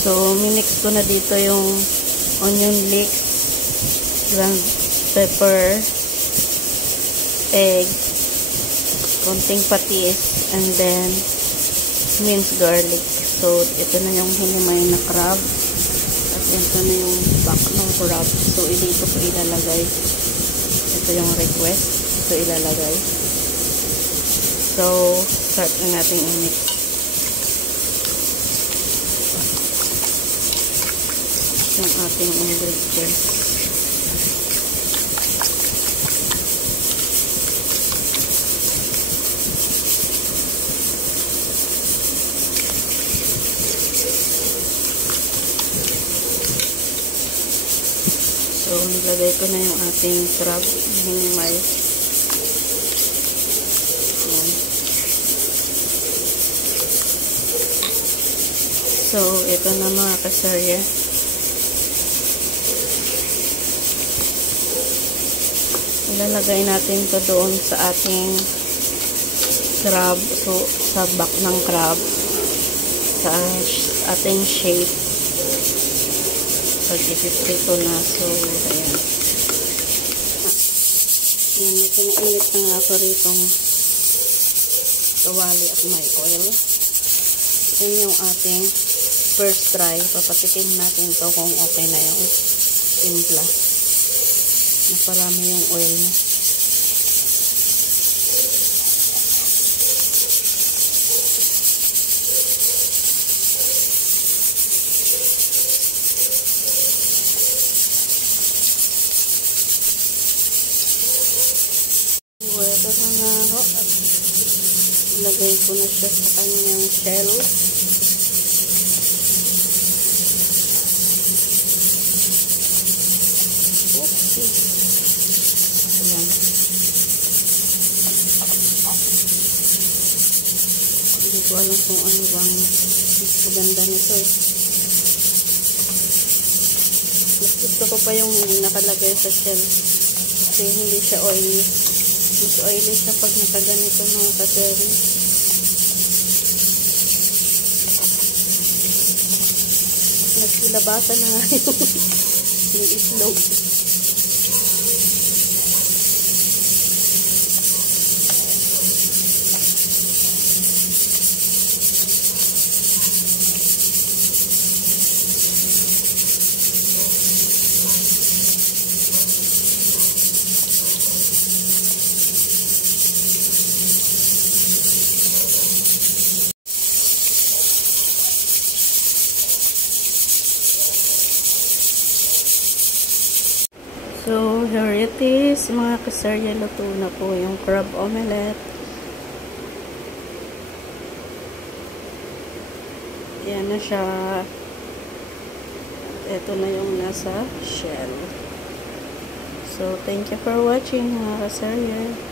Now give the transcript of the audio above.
So, minix ko na dito yung onion leeks, ground pepper, egg, konting patis, and then minced garlic. So, ito na yung hinimay na crab. At ito na yung back ng crab. So, dito ko ilalagay. Ito yung request. So, ilalagay. So, start na natin i-mix. Yung ating ingredients. So, nilagay ko na yung ating crab. Hinimay. So, ito na mga kasarya. Ilalagay natin to doon sa ating crab. So, sa back ng crab. Sa ating shape. Pag-ipiprito na. So, ayan. Yan, may kinainit na nga ako ritong kawali at may oil. Yan yung ating first try. Papatikim natin to kung okay na yung timpla. Naparami yung oil niya. Ito na nga ho. At ilagay ko na siya sa kanyang shell. Oopsie. Ayan. Hindi ko alam kung ano bang maganda nito eh. Mas gusto ko pa yung hindi nakalagay sa shell. Kasi hindi siya oily. Mas oily siya pag nakaganito mga kateri. Nagsilabasan na nga yung itlog. So, here it is, mga kasarya, luto na po yung crab omelette. Yan na siya. Ito na yung nasa shell. So, thank you for watching, mga kasarya.